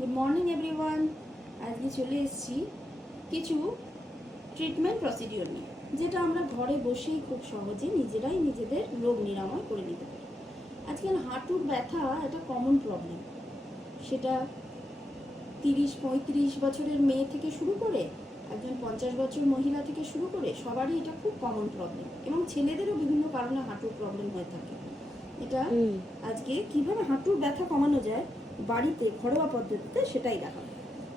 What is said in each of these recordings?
Good morning everyone. আজকে চলে এসেছি কিছু ট্রিটমেন্ট প্রসিডিওর নিয়ে, যেটা আমরা ঘরে বসেই খুব সহজে নিজেরাই নিজেদের রোগ নিরাময় করে নিতে পারি। আজকাল হাঁটুর ব্যথা একটা কমন প্রবলেম। সেটা 30-35 বছরের মেয়ে থেকে শুরু করে একজন 50 বছর মহিলা থেকে শুরু করে সবারই এটা খুব কমন প্রবলেম, এবং ছেলেদেরও বিভিন্ন কারণে হাঁটুর প্রবলেম হয়ে থাকে। এটা আজকে কিভাবে হাঁটুর ব্যথা কমানো যায় বাড়িতে ঘরোয়া পদ্ধতিতে সেটাই দেখাবো।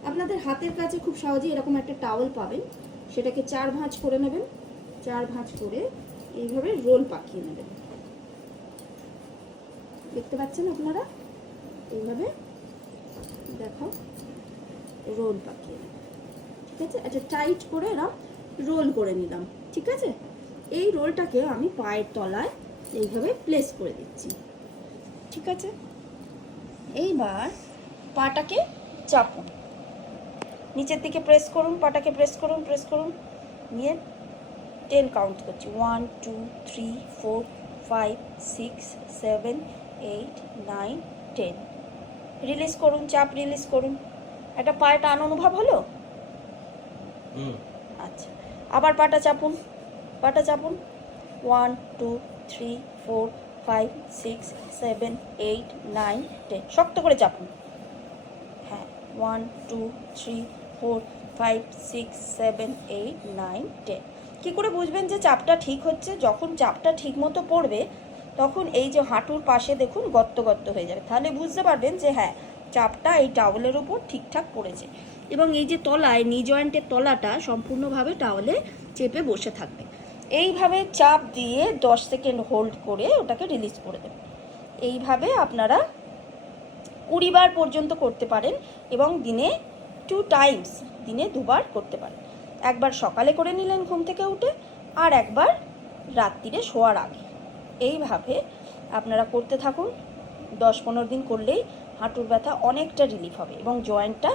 আপনাদের হাতের কাছে খুব সহজেই এরকম একটা টাওয়েল পাবেন, সেটাকে 4 ভাঁজ করে নেবেন। 4 ভাঁজ করে এইভাবে রোল পাকিয়ে নেবেন। দেখতে পাচ্ছেন আপনারা? এইভাবে দেখো, রোল পাকিয়ে নেবেন। ঠিক আছে, আচ্ছা টাইট করে এরকম রোল করে নিলাম। ঠিক আছে, এই রোলটাকে আমি পায়ের তলায় এইভাবে প্লেস করে দিচ্ছি। ঠিক আছে, এইবার পাটাকে চাপুন, নিচের দিকে প্রেস করুন, পাটাকে প্রেস করুন, নিয়ে 10 কাউন্ট করছি। 1 2 3 4 5 6 7 8 9 10। রিলিজ করুন, চাপ রিলিজ করুন। একটা পায়ে টান অনুভব হলো? আচ্ছা, আবার পাটা চাপুন, 1 2 3 4 5 6 7 8 9 10। শক্ত করে চাপুন। হ্যাঁ, 1 2 3 4 5 6 7 8 9 10। কী করে বুঝবেন যে চাপটা ঠিক হচ্ছে? যখন চাপটা ঠিক মতো পড়বে তখন এই যে হাঁটুর পাশে দেখুন গর্ত গর্ত হয়ে যাবে, তাহলে বুঝতে পারবেন যে হ্যাঁ, চাপটা এই টাওয়েলের উপর ঠিকঠাক পড়েছে। এবং এই যে তলায় নি জয়েন্টের তলাটা সম্পূর্ণভাবে টাওয়েলে চেপে বসে থাকবে। এইভাবে চাপ দিয়ে 10 সেকেন্ড হোল্ড করে ওটাকে রিলিজ করে দেবেন। এইভাবে আপনারা 20 বার পর্যন্ত করতে পারেন, এবং দিনে 2 টাইমস, দিনে 2 বার করতে পারেন। একবার সকালে করে নিলেন ঘুম থেকে উঠে, আর একবার রাত্রিরে শোয়ার আগে। এইভাবে আপনারা করতে থাকুন। 10-15 দিন করলেই হাঁটুর ব্যথা অনেকটা রিলিফ হবে, এবং জয়েন্টটা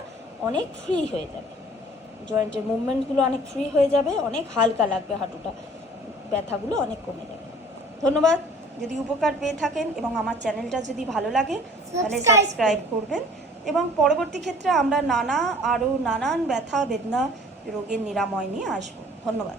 অনেক ফ্রি হয়ে যাবে। জয়েন্টের মুভমেন্টগুলো অনেক ফ্রি হয়ে যাবে, অনেক হালকা লাগবে হাঁটুটা, ব্যথাগুলো অনেক কমে যাবে। ধন্যবাদ। যদি উপকার পেয়ে থাকেন এবং আমার চ্যানেলটা যদি ভালো লাগে তাহলে সাবস্ক্রাইব করবেন, এবং পরবর্তী ক্ষেত্রে আমরা নানান ব্যথা বেদনা রোগের নিরাময় নিয়ে আসবো। ধন্যবাদ।